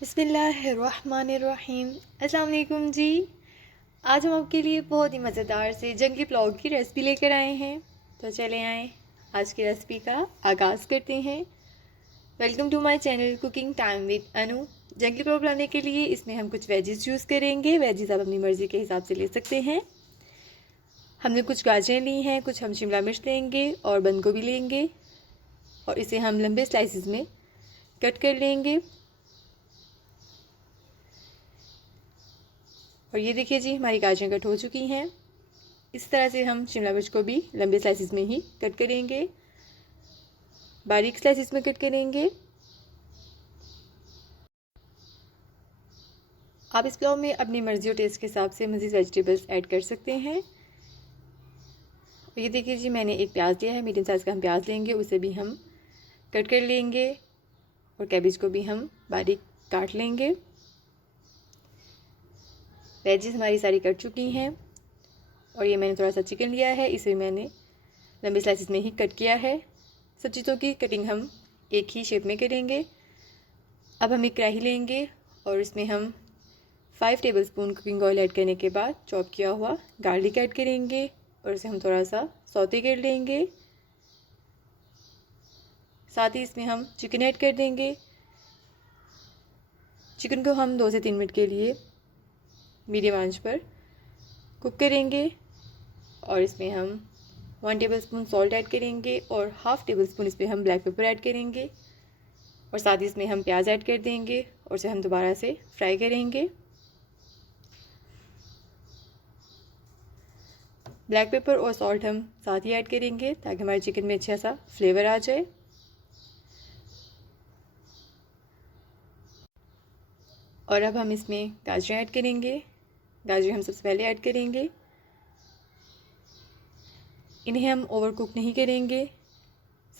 बिस्मिल्लाहिर्रहमानिर्रहीम। अस्सलाम वालेकुम जी। आज हम आपके लिए बहुत ही मज़ेदार से जंगली पुलाव की रेसिपी लेकर आए हैं। तो चले आए आज की रेसिपी का आगाज़ करते हैं। Welcome to my channel cooking time with Anu. जंगली पुलाव बनाने के लिए इसमें हम कुछ वेजिस यूज़ करेंगे। वेजिस आप अपनी मर्ज़ी के हिसाब से ले सकते हैं। हमने कुछ गाजरें ली हैं, कुछ हम शिमला मिर्च लेंगे और बंद गोभी लेंगे और इसे हम लंबे स्लाइसिस में कट कर लेंगे। और ये देखिए जी, हमारी गाजरें कट हो चुकी हैं। इस तरह से हम शिमला मिर्च को भी लंबे स्लाइसिस में ही कट करेंगे, बारीक स्लाइसिस में कट करेंगे। आप इस पुलाव में अपनी मर्जी और टेस्ट के हिसाब से मज़ीद वेजिटेबल्स ऐड कर सकते हैं। और ये देखिए जी, मैंने एक प्याज लिया है, मीडियम साइज़ का हम प्याज लेंगे, उसे भी हम कट कर लेंगे और कैबेज को भी हम बारीक काट लेंगे। वेजिस हमारी सारी कट चुकी हैं और ये मैंने थोड़ा सा चिकन लिया है, इसे मैंने लंबे स्लाइसिस में ही कट किया है। सब चीज़ों की कटिंग हम एक ही शेप में करेंगे। अब हम एक कढ़ाई लेंगे और इसमें हम 5 टेबलस्पून कुकिंग ऑयल ऐड करने के बाद चॉप किया हुआ गार्लिक ऐड करेंगे और इसे हम थोड़ा सा सौते कर लेंगे। साथ ही इसमें हम चिकन ऐड कर देंगे। चिकन को हम 2 से 3 मिनट के लिए मीडियम आंच पर कुक करेंगे और इसमें हम 1 टेबलस्पून सॉल्ट ऐड करेंगे और हाफ़ टेबलस्पून इसमें हम ब्लैक पेपर ऐड करेंगे और साथ ही इसमें हम प्याज ऐड कर देंगे और इसे हम दोबारा से फ्राई करेंगे। ब्लैक पेपर और सॉल्ट हम साथ ही ऐड करेंगे ताकि हमारे चिकन में अच्छा सा फ्लेवर आ जाए। और अब हम इसमें गाजरें ऐड करेंगे। गाजरें हम सबसे पहले ऐड करेंगे। इन्हें हम ओवर कुक नहीं करेंगे,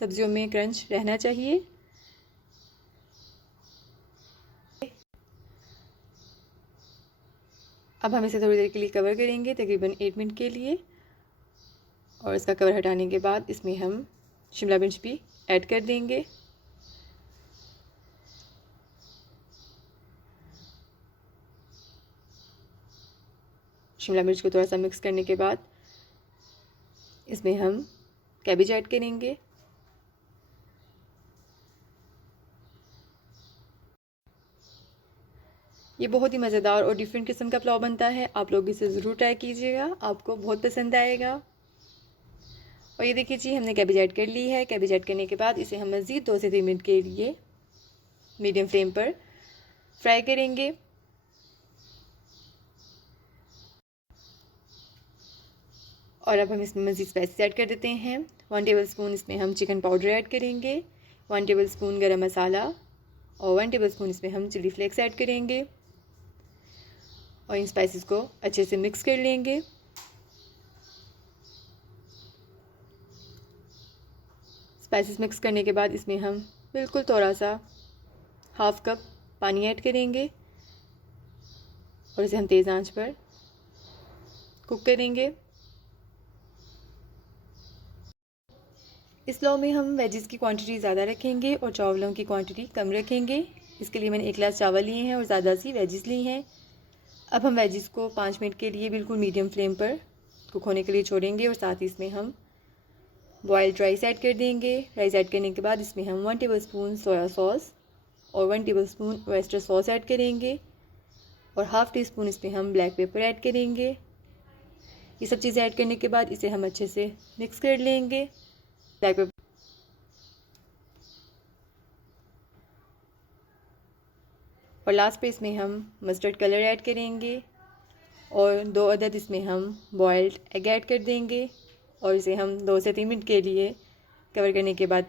सब्जियों में क्रंच रहना चाहिए। अब हम इसे थोड़ी देर के लिए कवर करेंगे, तकरीबन 8 मिनट के लिए। और इसका कवर हटाने के बाद इसमें हम शिमला मिर्च भी ऐड कर देंगे। शिमला मिर्च को थोड़ा सा मिक्स करने के बाद इसमें हम कैबेज ऐड करेंगे। ये बहुत ही मज़ेदार और डिफरेंट किस्म का पुलाव बनता है। आप लोग इसे ज़रूर ट्राई कीजिएगा, आपको बहुत पसंद आएगा। और ये देखिए जी, हमने कैबेज ऐड कर ली है। कैबेज ऐड करने के बाद इसे हम मज़ीद 2 से 3 मिनट के लिए मीडियम फ्लेम पर फ्राई करेंगे। और अब हम इसमें मज़ीद स्पाइसेस ऐड कर देते हैं। 1 टेबलस्पून इसमें हम चिकन पाउडर ऐड करेंगे, 1 टेबलस्पून गरम मसाला और 1 टेबलस्पून इसमें हम चिली फ्लेक्स ऐड करेंगे और इन स्पाइसेस को अच्छे से मिक्स कर लेंगे। स्पाइसेस मिक्स करने के बाद इसमें हम बिल्कुल थोड़ा सा हाफ़ कप पानी ऐड करेंगे और इसे हम तेज़ आंच पर कुक करेंगे। इस पुलाव में हम वेजिस की क्वांटिटी ज़्यादा रखेंगे और चावलों की क्वांटिटी कम रखेंगे। इसके लिए मैंने 1 गिलास चावल लिए हैं और ज़्यादा सी वेजिस ली हैं। अब हम वेजिस को 5 मिनट के लिए बिल्कुल मीडियम फ्लेम पर कुक होने के लिए छोड़ेंगे और साथ ही इसमें हम बॉइल्ड राइस ऐड कर देंगे। राइस ऐड करने के बाद इसमें हम 1 टेबलस्पून सोया सॉस और 1 टेबलस्पून ऑयस्टर सॉस ऐड करेंगे और हाफ़ टी स्पून इसमें हम ब्लैक पेपर ऐड करेंगे। ये सब चीज़ें ऐड करने के बाद इसे हम अच्छे से मिक्स कर लेंगे। ब्लैक पेपर और लास्ट पे इसमें हम मस्टर्ड कलर ऐड करेंगे और 2 अदद इसमें हम बॉइल्ड एग ऐड कर देंगे और इसे हम 2 से 3 मिनट के लिए कवर करने के बाद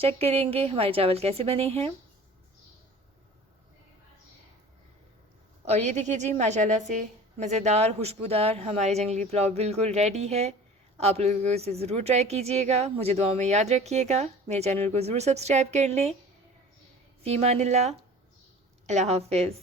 चेक करेंगे हमारे चावल कैसे बने हैं। और ये देखिए जी, माशाल्लाह से मज़ेदार खुशबूदार हमारे जंगली पुलाव बिल्कुल रेडी है। आप लोगों को इसे ज़रूर ट्राई कीजिएगा। मुझे दुआ में याद रखिएगा। मेरे चैनल को ज़रूर सब्सक्राइब कर लें। फ़ी अमानिल्लाह। अल्लाह हाफ़िज़।